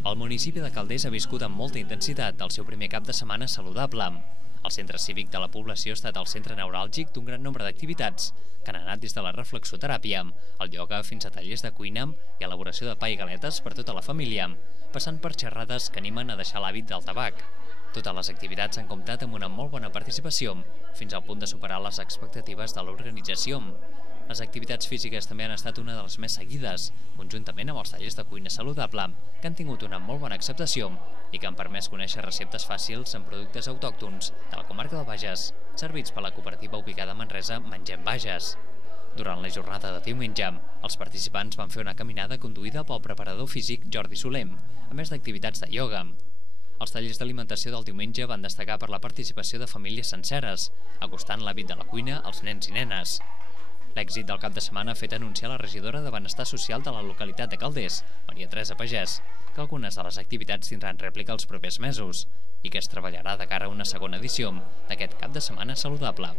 El municipi de Calders ha viscut amb molta intensitat el seu primer cap de setmana saludable. El centre cívic de la població ha estat el centre neuràlgic d'un gran nombre d'activitats que han anat des de la reflexoteràpia, el ioga fins a tallers de cuina i elaboració de pa i galetes per tota la família, passant per xerrades que animen a deixar l'hàbit del tabac. Totes les activitats han comptat amb una molt bona participació, fins al punt de superar les expectatives de l'organització. Les activitats físiques també han estat una de les més seguides, conjuntament amb els tallers de cuina saludable, que han tingut una molt bona acceptació i que han permès conèixer receptes fàcils amb productes autòctons de la comarca del Bages, servits per la cooperativa ubicada a Manresa Mengem Bages. Durant la jornada de diumenge, els participants van fer una caminada conduïda pel preparador físic Jordi Soler, a més d'activitats de ioga. Els tallers d'alimentació del diumenge van destacar per la participació de famílies senceres, acostant l'hàbit de la cuina als nens i nenes. L'èxit del cap de setmana ha fet anunciar la regidora de Benestar Social de la localitat de Calders, Maria Teresa Pagès, que algunes de les activitats tindran rèplica els propers mesos i que es treballarà de cara a una segona edició d'aquest cap de setmana saludable.